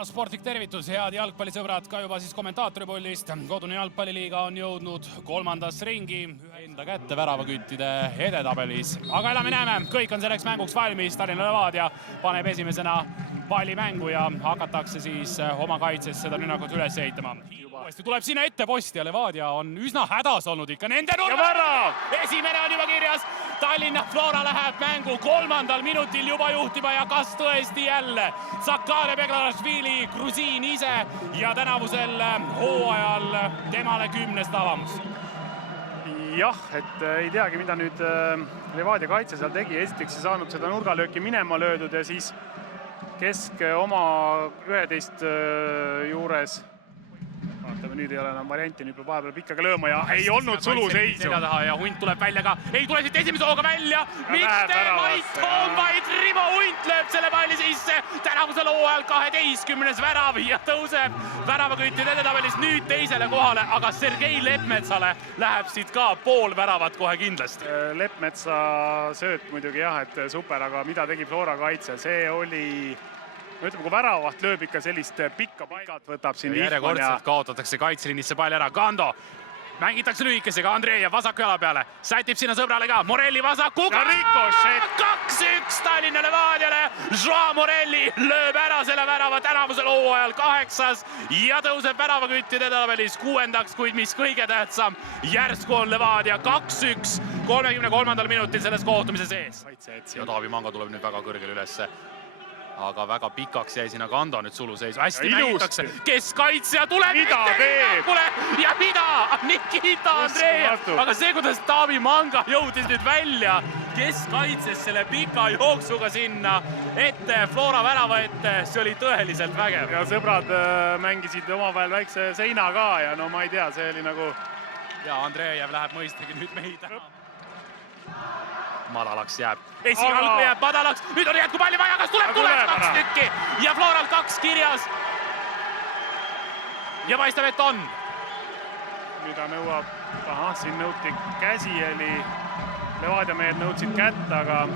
ja sportlik tervitus, head jalgpallisõbrad ka juba siis kommentaatoripullist. Kodune jalgpalliliiga on jõudnud kolmandas ringi enda kätte väravaküttide edetabelis. Aga elame-näeme, kõik on selleks mänguks valmis. Tallinna Levadia paneb esimesena palli mängu ja hakatakse siis oma kaitses seda rünnakut üles ehitama. Uuesti tuleb sinna ette posti ja Levadia on üsna hädas olnud ikka nende nurga. Esimene on juba kirjas. Tallinna Flora läheb mängu kolmandal minutil juba juhtima ja kas tõesti jälle Sakale Beglarashvili, Grusiin ise ja tänavusel hooajal temale 10. avamus. Jah, et ei teagi, mida nüüd Levadia kaitse seal tegi. Esiteks ei saanud seda nurgalööki minema löödud ja siis kesk oma 11 juures. Vaatame, nüüd ei ole enam varianti, nüüd peab vahepeal pikkaga lööma ja ei olnud suluseisu. Ja Hunt tuleb välja ka, ei tule siit esimese hooga välja. Mitte Mait Toom, vaid Rimo Hunt lööb selle palli sisse. Tänavusel hooajal 12. värav ja tõuseb väravaküttide edetabelis nüüd teisele kohale, aga Sergei Leppmetsale läheb siit ka pool väravat kohe kindlasti. Leppmetsa sööt muidugi jah, et super, aga mida tegi Flora kaitse? See oli... Ütleme, kui väravaht lööb ikka sellist pikka paigat, võtab siin Vihman ja... Järjekordselt kaotatakse kaitseliinisse pall ära. Kando mängitakse lühikesega, Andreev vasaku jala peale. Sätib sinna sõbrale ka. Morelli vasakuga. 2-1 Tallinna Levadiale. Joao Morelli lööb ära selle värava tänavusel hooajal 8. ja tõuseb väravaküttide edetabelis 6. kuid mis kõige tähtsam, järsku on Levadia 2-1 33. minutil selles kohtumise sees. Ja Taavi Manga tuleb nüüd väga kõrgel ülesse. Aga väga pikaks jäi sinna Kando nüüd suluseisu. Hästi mängitakse. Keskkaitsja tuleb ja mida? Nikita Andreev. Aga see, kuidas Taavi Manga jõudis nüüd välja keskkaitses selle pika jooksuga sinna ette, Flora värava ette, see oli tõeliselt vägev. Ja sõbrad mängisid omavahel väikse seina ka ja no ma ei tea, see oli nagu... Ja Andreev läheb mõistagi nüüd meid ära. Madalaks jääb. Esialgu jääb madalaks. Nüüd on jätku palli vaja, kas tuleb 2 tükki. Ja Floral 2 kirjas. Ja paistab, et on. Mida nõuab? Aha, siin nõuti käsieli. Levadia mehed nõudsid kätt, aga...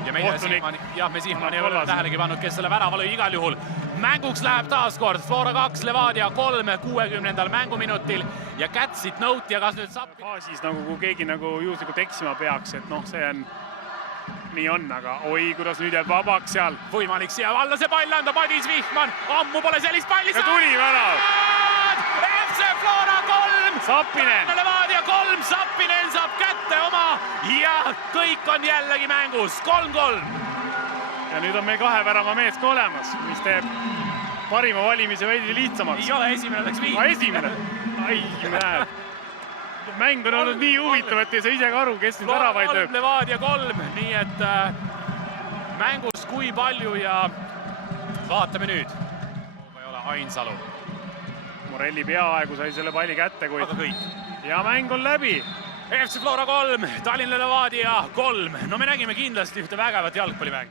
Ja me Siimani ei ole tähelegi pannud, kes selle värava lõi igal juhul. Mänguks läheb taaskord Flora 2, Levadia 3, 60. mänguminutil ja kätt siit nõuti ja kas nüüd saab... Faasis nagu kui keegi nagu juhuslikult eksima peaks, et noh, see on... Nii on, aga oi, kuidas nüüd jääb vabaks seal. Võimalik siia alla see pall anda, Madis Vihman. Ammu pole sellist palli saanud. Ja tuli värav. FC Flora 3. Sappinen. Levadia 3. Sappinen saab kätte oma ja kõik on jällegi mängus. 3-3. Ja nüüd on meil 2 värava mees ka olemas, mis teeb parima valimise veidi lihtsamaks. Ei ole, esimene läks viis. Esimene? Ai, näe. Mäng on olnud nii huvitav, et ei saa ise ka aru, kes nüüd väravaid lööb. Levadia 3, nii et mängus kui palju ja vaatame nüüd. Ei ole Ainsalu. Morelli peaaegu sai selle palli kätte, kuid... Aga kõik. Ja mäng on läbi. FC Flora 3, Tallinna Levadia 3. No me nägime kindlasti ühte vägevat jalgpallimäng.